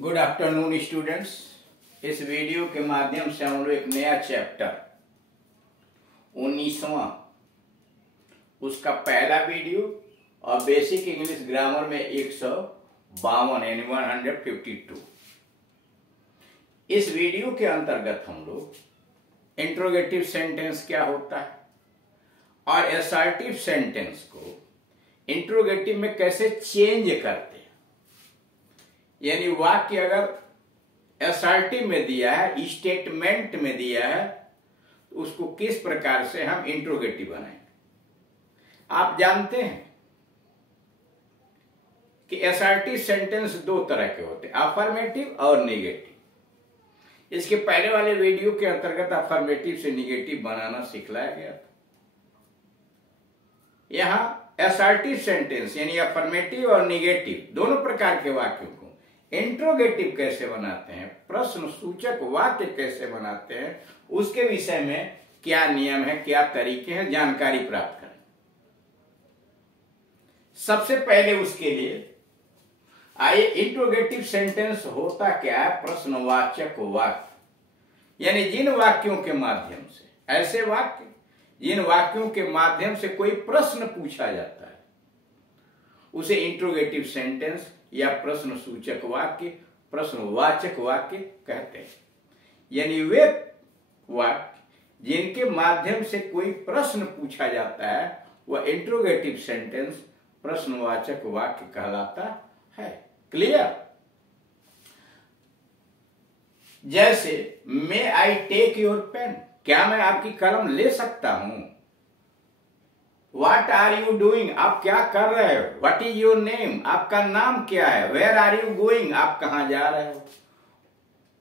Good afternoon students. इस video के माध्यम से हम लोग एक नया चैप्टर 19वां उसका पहला वीडियो और बेसिक इंग्लिश ग्रामर में 152 यानी 152 इस वीडियो के अंतर्गत हम लोग इंट्रोगेटिव सेंटेंस क्या होता है और असर्टिव सेंटेंस को इंट्रोगेटिव में कैसे चेंज करते हैं, यानी वाक्य अगर असर्टिव में दिया है, स्टेटमेंट में दिया है, तो उसको किस प्रकार से हम इंट्रोगेटिव बनाएंगे। आप जानते हैं कि असर्टिव सेंटेंस दो तरह के होते हैं, अफर्मेटिव और निगेटिव। इसके पहले वाले वीडियो के अंतर्गत अफर्मेटिव से निगेटिव बनाना सिखलाया गया था। यहां असर्टिव सेंटेंस यानी अफर्मेटिव और निगेटिव दोनों प्रकार के वाक्यों को इंट्रोगेटिव कैसे बनाते हैं, प्रश्न सूचक वाक्य कैसे बनाते हैं, उसके विषय में क्या नियम है, क्या तरीके हैं, जानकारी प्राप्त करें। सबसे पहले उसके लिए आइए, इंट्रोगेटिव सेंटेंस होता क्या है? प्रश्नवाचक वाक्य, यानी जिन वाक्यों के माध्यम से, ऐसे वाक्य जिन वाक्यों के माध्यम से कोई प्रश्न पूछा जाता है उसे इंट्रोगेटिव सेंटेंस या प्रश्न सूचक वाक्य, प्रश्नवाचक वाक्य कहते हैं। यानी वे वाक्य जिनके माध्यम से कोई प्रश्न पूछा जाता है वह इंट्रोगेटिव सेंटेंस, प्रश्नवाचक वाक्य कहलाता है। क्लियर? जैसे मे आई टेक योर पेन, क्या मैं आपकी कलम ले सकता हूं? What are you doing, आप क्या कर रहे हो? What is your name, आपका नाम क्या है? Where are you going, आप कहां जा रहे हो?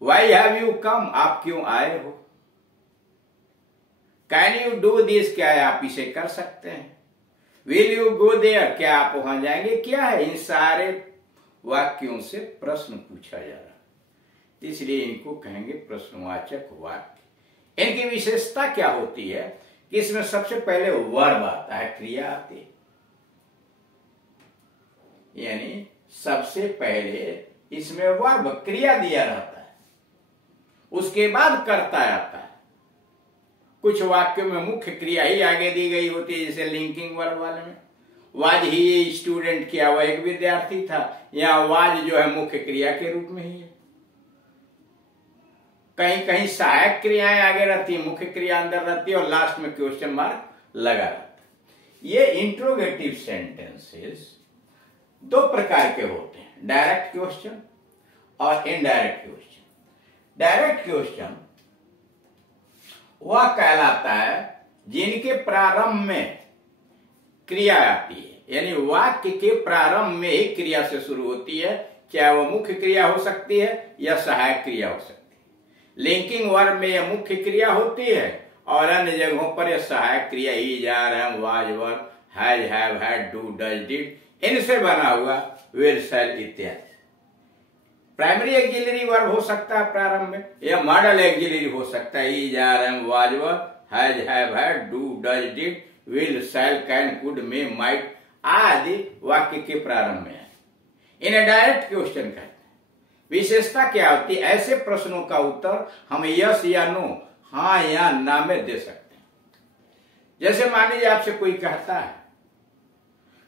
Why have you come, आप क्यों आए हो? Can you do this, क्या है आप इसे कर सकते हैं? Will you go there, क्या आप वहां जाएंगे? क्या है? इन सारे वाक्यों से प्रश्न पूछा जा रहा है, इसलिए इनको कहेंगे प्रश्नवाचक वाक्य। इनकी विशेषता क्या होती है कि इसमें सबसे पहले वर्ब आता है, क्रिया आती है। यानी सबसे पहले इसमें वर्ब, क्रिया दिया रहता है, उसके बाद कर्ता आता है। कुछ वाक्यों में मुख्य क्रिया ही आगे दी गई होती है, जैसे लिंकिंग वर्ब वाले में वाज ही स्टूडेंट, किया वह एक विद्यार्थी था, या वाज जो है मुख्य क्रिया के रूप में ही है। कहीं कहीं सहायक क्रियाएं आगे रहती है, मुख्य क्रिया अंदर रहती है और लास्ट में क्वेश्चन मार्क लगा रहता है। ये इंट्रोगेटिव सेंटेंसेस दो प्रकार के होते हैं, डायरेक्ट क्वेश्चन और इनडायरेक्ट क्वेश्चन। डायरेक्ट क्वेश्चन वह कहलाता है जिनके प्रारंभ में क्रिया आती है, यानी वाक्य के प्रारंभ में एक क्रिया से शुरू होती है, चाहे वह मुख्य क्रिया हो सकती है या सहायक क्रिया हो सकती है। लिंकिंग वर्ब में यह मुख्य क्रिया होती है और अन्य जगहों पर यह सहायक क्रिया ही, जा रहे हैं, was verb, has, have, had, do, does, did, इनसे बना हुआ विल, शैल इत्यादि। प्राइमरी एक्सिलरी वर्ब हो सकता है प्रारंभ में, या मॉडल एक्सिलरी हो सकता है, ही, जा रहे हैं, was verb, has, have, had, do, does, did, will, shall, can, could, may, might आदि वाक्य के प्रारंभ में है। इन्हें डायरेक्ट क्वेश्चन कहते हैं। विशेषता क्या होती है? ऐसे प्रश्नों का उत्तर हम यस या नो, हाँ या ना में दे सकते हैं। जैसे मान लीजिए आपसे कोई कहता है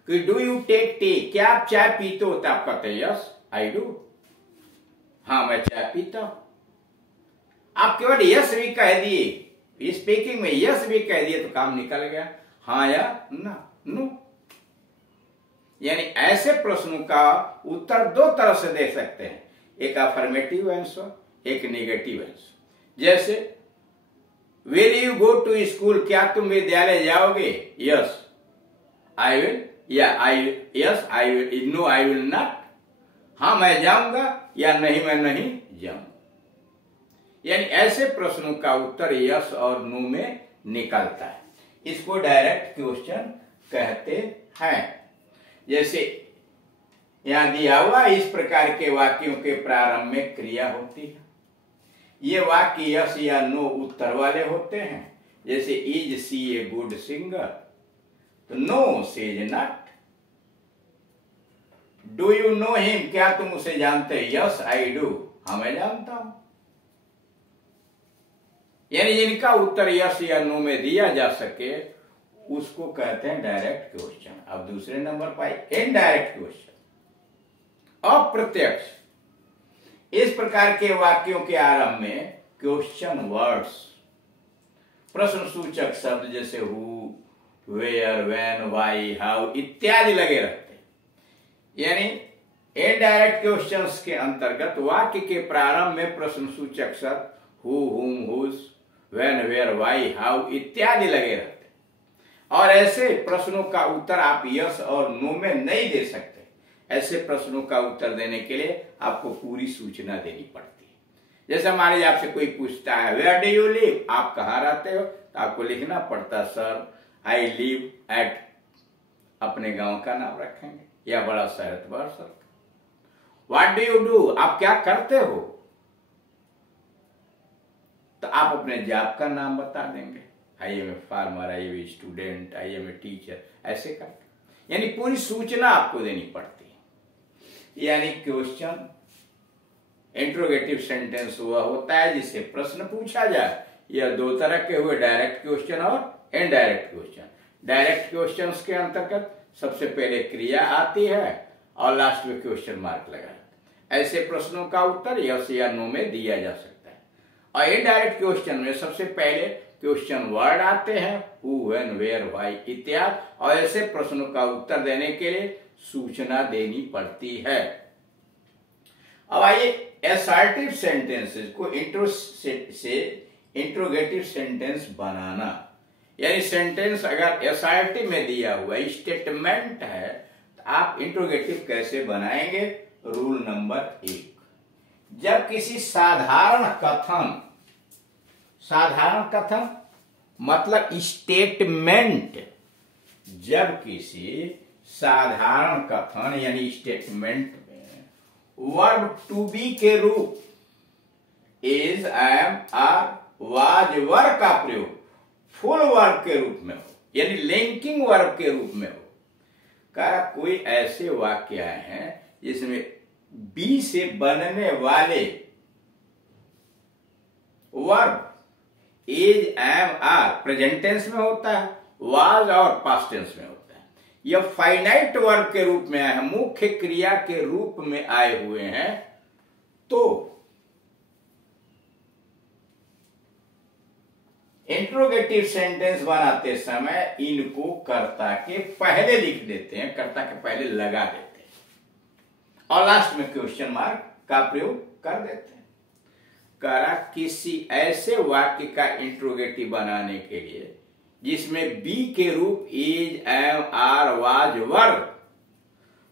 कि डू यू टेक टी, क्या आप चाय पीते हो? तो आप कहते हैं यस आई डू, हाँ मैं चाय पीता हूं। आप केवल यस भी कह दिए, स्पीकिंग में यस भी कह दिए तो काम निकल गया, हाँ या ना, नो। यानी ऐसे प्रश्नों का उत्तर दो तरह से दे सकते हैं, एक अफर्मेटिव आंसर, एक नेगेटिव आंसर। जैसे will you go to school, क्या तुम विद्यालय जाओगे? यस आई विल, या yes I will, no I will not, हाँ मैं जाऊंगा, या नहीं मैं नहीं जाऊंगा। यानी ऐसे प्रश्नों का उत्तर यस और नो में निकलता है, इसको डायरेक्ट क्वेश्चन कहते हैं। जैसे यहां दिया हुआ इस प्रकार के वाक्यों के प्रारंभ में क्रिया होती है। ये वाक्य यस या नो उत्तर वाले होते हैं। जैसे is she a good singer, तो no she is not. Do you know him, क्या तुम उसे जानते हो? यस आई डू, हाँ मैं जानता हूं। यानी जिनका उत्तर यस या नो में दिया जा सके उसको कहते हैं डायरेक्ट क्वेश्चन। अब दूसरे नंबर पर इनडायरेक्ट क्वेश्चन, अप्रत्यक्ष। इस प्रकार के वाक्यों के आरंभ में क्वेश्चन वर्ड्स, प्रश्न सूचक शब्द जैसे who, where, when, why, how इत्यादि लगे रहते हैं। यानी इनडायरेक्ट क्वेश्चंस के अंतर्गत वाक्य के प्रारंभ में प्रश्न सूचक शब्द who, whom, whose, when, where, why, how इत्यादि लगे रहते हैं। और ऐसे प्रश्नों का उत्तर आप यस और नो में नहीं दे सकते। ऐसे प्रश्नों का उत्तर देने के लिए आपको पूरी सूचना देनी पड़ती है। जैसे मान लीजिए आपसे कोई पूछता है वेयर डू यू लिव, आप कहाँ रहते हो, तो आपको लिखना पड़ता सर आई लिव एट, अपने गांव का नाम रखेंगे, या बड़ा शहर तो बड़ा शहर। व्हाट डू यू डू, आप क्या करते हो, तो आप अपने जॉब का नाम बता देंगे, I am a farmer, I am a student, I am a teacher, ऐसे करके। यानी पूरी सूचना आपको देनी पड़ती है। यानी क्वेश्चन इंट्रोगेटिव सेंटेंस हुआ होता है जिससे प्रश्न पूछा जाए। यह दो तरह के हुए, डायरेक्ट क्वेश्चन और इनडायरेक्ट क्वेश्चन। डायरेक्ट क्वेश्चंस के अंतर्गत सबसे पहले क्रिया आती है और लास्ट में क्वेश्चन मार्क लगा। ऐसे प्रश्नों का उत्तर यस या नो में दिया जा सकता है। और इनडायरेक्ट क्वेश्चन में सबसे पहले क्वेश्चन वर्ड आते हैं, हु, व्हेन, वेयर, व्हाई इत्यादि, और ऐसे प्रश्नों का उत्तर देने के लिए सूचना देनी पड़ती है। अब आइए असर्टिव सेंटेंसेस को इंट्रोगेटिव सेंटेंस बनाना। यानी सेंटेंस अगर असर्टिव में दिया हुआ स्टेटमेंट है तो आप इंट्रोगेटिव कैसे बनाएंगे? रूल नंबर 1, जब किसी साधारण कथन मतलब स्टेटमेंट, जब किसी साधारण कथन यानी स्टेटमेंट में वर्ब टू बी के रूप इज, एम, आर, वाज, वर का प्रयोग फुल वर्ब के रूप में हो, यानी लिंकिंग वर्ब के रूप में हो। कहा कोई ऐसे वाक्य हैं जिसमें बी से बनने वाले verb is, am, are present tense में होता है, वाज और पास्ट टेंस में होता है। यह फाइनाइट वर्ब के रूप में आए हैं, मुख्य क्रिया के रूप में आए हुए हैं, तो इंट्रोगेटिव सेंटेंस बनाते समय इनको कर्ता के पहले लिख देते हैं, कर्ता के पहले लगा देते हैं और लास्ट में क्वेश्चन मार्क का प्रयोग कर देते हैं। करा किसी ऐसे वाक्य का इंट्रोगेटिव बनाने के लिए जिसमें बी के रूप इज, एम, आर, वाज, वर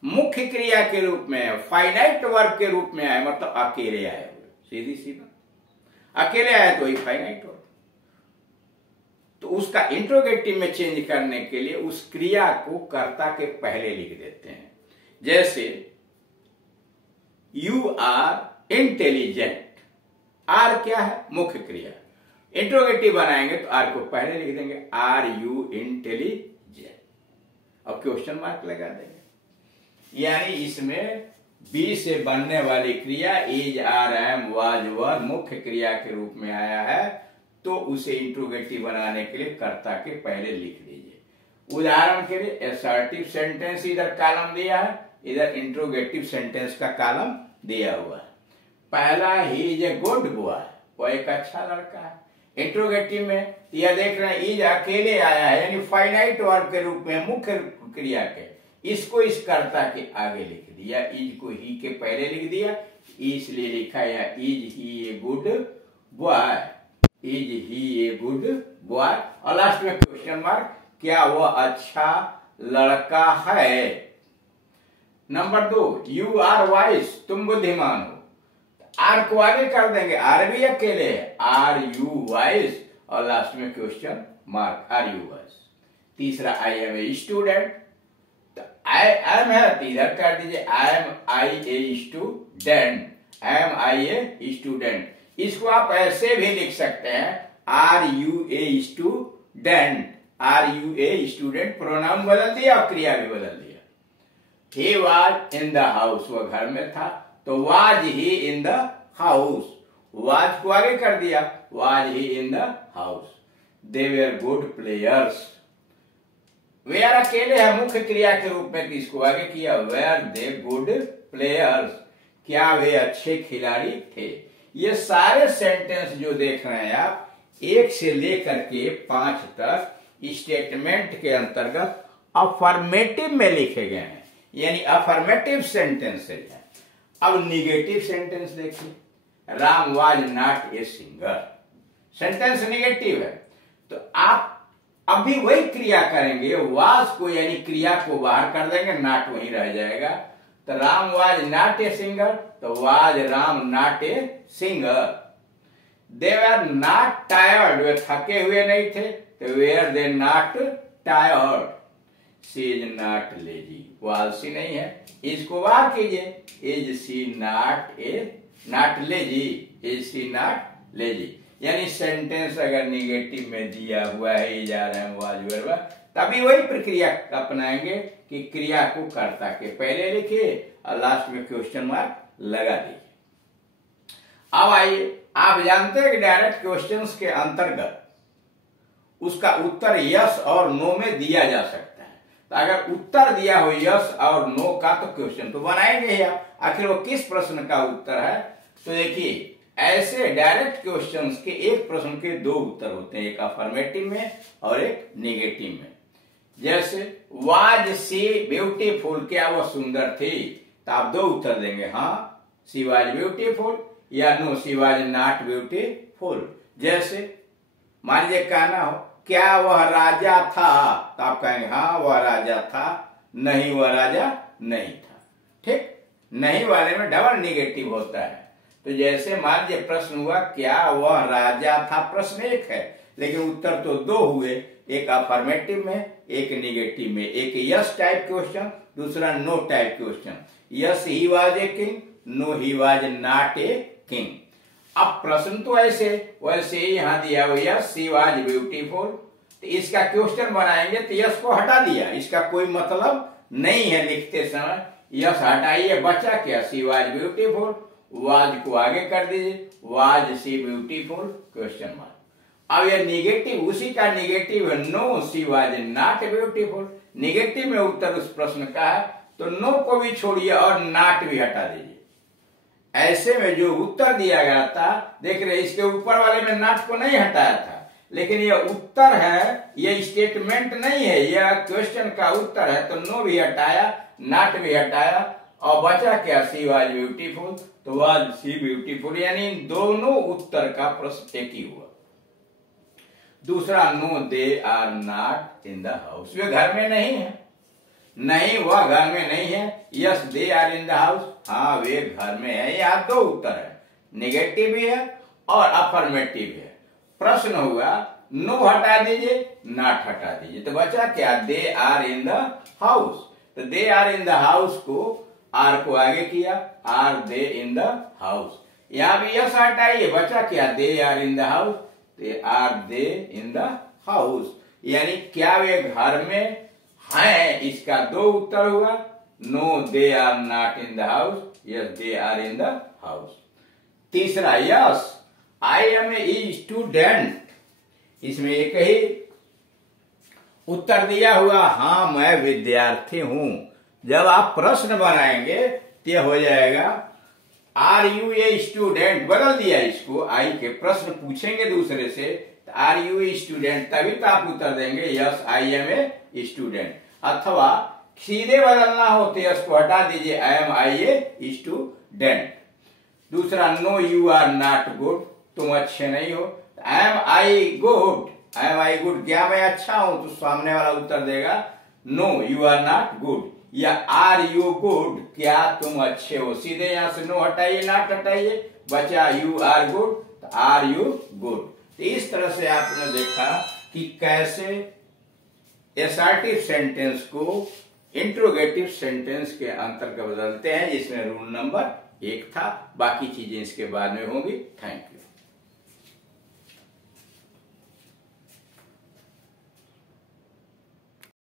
मुख्य क्रिया के रूप में है, फाइनाइट वर्ब के रूप में आए, मतलब अकेले आए हुए, सीधी सी बात, अकेले आए तो ही फाइनाइट वर्ब। तो उसका इंट्रोगेटिव में चेंज करने के लिए उस क्रिया को कर्ता के पहले लिख देते हैं। जैसे यू आर इंटेलिजेंट, आर क्या है? मुख्य क्रिया। इंट्रोगेटिव बनाएंगे तो आर को पहले लिख देंगे, आर यू इंटेलिजेंट, और क्वेश्चन मार्क लगा देंगे। यानी इसमें बी से बनने वाली क्रिया इज, आर, एम, वाज, वर मुख्य क्रिया के रूप में आया है, तो उसे इंट्रोगेटिव बनाने के लिए कर्ता के पहले लिख दीजिए। उदाहरण के लिए असर्टिव सेंटेंस इधर कॉलम दिया है, इधर इंट्रोगेटिव सेंटेंस का कॉलम दिया हुआ है। पहला he is a good boy, वो एक अच्छा लड़का है। इंट्रोगेटिव में यह देख रहे हैं इज अकेले आया है, यानी फाइनाइट वर्ब के रूप में मुख्य क्रिया के, इसको इस कर्ता के आगे लिख दिया, इज को ही के पहले लिख दिया, इसलिए लिखा या is he a good boy, is he a good boy, और लास्ट में क्वेश्चन मार्क, क्या वह अच्छा लड़का है। नंबर 2, यू आर वाइज, तुम बुद्धिमान हो, आर को आगे कर देंगे, आर भी अकेले है, आर यू वाइज, और लास्ट में question mark, are you wise. तीसरा आई एम ए स्टूडेंट, तो आई एम है तो इधर कर दीजिए, I a student, am I a student. इसको आप ऐसे भी लिख सकते हैं, are you a student, are you a student, pronoun बदल दिया और क्रिया भी बदल दिया। He was in the house, वह घर में था, तो was he in the house, was को आगे कर दिया, was he in the house. They were good players, वे अकेले है मुख्य क्रिया के रूप में, किसको आगे किया, वेर दे गुड प्लेयर्स, क्या वे अच्छे खिलाड़ी थे। ये सारे सेंटेंस जो देख रहे हैं आप, 1 से लेकर के 5 तक स्टेटमेंट के अंतर्गत अफर्मेटिव में लिखे गए हैं, यानी अफर्मेटिव सेंटेंस है। अब निगेटिव सेंटेंस देखिए, Ram was not a singer, sentence negative है, तो आप अभी वही क्रिया करेंगे, वाज को यानी क्रिया को बाहर कर देंगे, नॉट वहीं रह जाएगा। तो Ram was not a singer, तो was Ram not a singer. They were not tired, वे थके हुए नहीं थे, तो were they not tired. She is not lazy, was she नहीं है, इसको बाहर कीजिए, is she not lazy, is she not lazy. यानी सेंटेंस अगर निगेटिव में दिया हुआ है, जा रहे हैं वाज वर्ब, तभी वही प्रक्रिया अपनाएंगे कि क्रिया को कर्ता के पहले लिखिए और लास्ट में क्वेश्चन मार्क लगा दीजिए। अब आइए, आप जानते हैं कि डायरेक्ट क्वेश्चंस के अंतर्गत उसका उत्तर यस और नो में दिया जा सकता है। तो अगर उत्तर दिया हो यस और नो का, तो क्वेश्चन तो बनाएंगे ही आप, आखिर वो किस प्रश्न का उत्तर है। तो देखिए, ऐसे डायरेक्ट क्वेश्चंस के एक प्रश्न के 2 उत्तर होते हैं, एक अफर्मेटिव में और एक निगेटिव में। जैसे वाज सी ब्यूटीफुल, क्या वह सुंदर थी, तो आप 2 उत्तर देंगे, हाँ सी वाज ब्यूटीफुल, या no she was not beautiful. जैसे मान लीजिए कहना हो क्या वह राजा था, तो आप कहेंगे हाँ वह राजा था, नहीं वह राजा नहीं था। ठीक, नहीं वाले में डबल निगेटिव होता है। तो जैसे मान लीजिए प्रश्न हुआ क्या वह राजा था, प्रश्न एक है लेकिन उत्तर तो 2 हुए, एक अफर्मेटिव में एक निगेटिव में, एक यस टाइप क्वेश्चन, दूसरा no type question. Yes he was a king, no he was not a king. अब प्रश्न तो ऐसे वैसे ही यहां दिया हुआ, यस सी वाज ब्यूटीफुल, तो इसका क्वेश्चन बनाएंगे तो यस को हटा दिया, इसका कोई मतलब नहीं है लिखते समय, यस हटाइए, बचा क्या, सी वाज ब्यूटीफुल, वाज को आगे कर दीजिए, was she beautiful question mark. अब यह निगेटिव, उसी का निगेटिव है, no she was not beautiful. Negative में उत्तर उस प्रश्न का है, तो नो को भी छोड़िए और नॉट भी हटा दीजिए। ऐसे में जो उत्तर दिया गया था, देख रहे इसके ऊपर वाले में नॉट को नहीं हटाया था, लेकिन यह उत्तर है, यह स्टेटमेंट नहीं है, यह क्वेश्चन का उत्तर है, तो नो भी हटाया, नॉट भी हटाया, और बचा क्या, सी वाज ब्यूटीफुल, तो वाज सी ब्यूटीफुल। यानी दोनों उत्तर का प्रश्न एक ही हुआ। दूसरा, no they are not in the house, वे घर में नहीं है, नहीं वह घर में नहीं है। Yes they are in the house, हाँ वे घर में है। यहाँ 2 उत्तर है, निगेटिव भी है और अफर्मेटिव है। प्रश्न हुआ नो हटा दीजिए, नॉट हटा दीजिए, तो बचा क्या, they are in the house. तो they are in the house को आर को आगे किया, are they in the house. यहां भी यस हटाइए, बचा क्या, they are in the house, they are they in the house. यानी क्या वे घर में हैं, इसका 2 उत्तर हुआ, no they are not in the house, yes they are in the house. तीसरा, yes I am a student, इसमें एक ही उत्तर दिया हुआ, हाँ मैं विद्यार्थी हूं। जब आप प्रश्न बनाएंगे तो हो जाएगा आर यू ए स्टूडेंट, बदल दिया इसको, आई के प्रश्न पूछेंगे दूसरे से, आर यू ए स्टूडेंट, तभी तो आप उत्तर देंगे yes I am a student. अथवा सीधे बदलना हो तो यस को हटा दीजिए, I am I a student. दूसरा, no you are not good, तुम अच्छे नहीं हो, I am I good, I am I good, क्या मैं अच्छा हूं, तो सामने वाला उत्तर देगा no you are not good, या आर यू गुड, क्या तुम अच्छे हो। सीधे यहां से नो हटाइए, नॉट हटाइए, बचा यू आर गुड, तो आर यू गुड। तो इस तरह से आपने देखा कि कैसे असर्टिव सेंटेंस को इंट्रोगेटिव सेंटेंस के अंतर्गत बदलते हैं, जिसमें रूल नंबर 1 था। बाकी चीजें इसके बाद में होंगी। Thank you.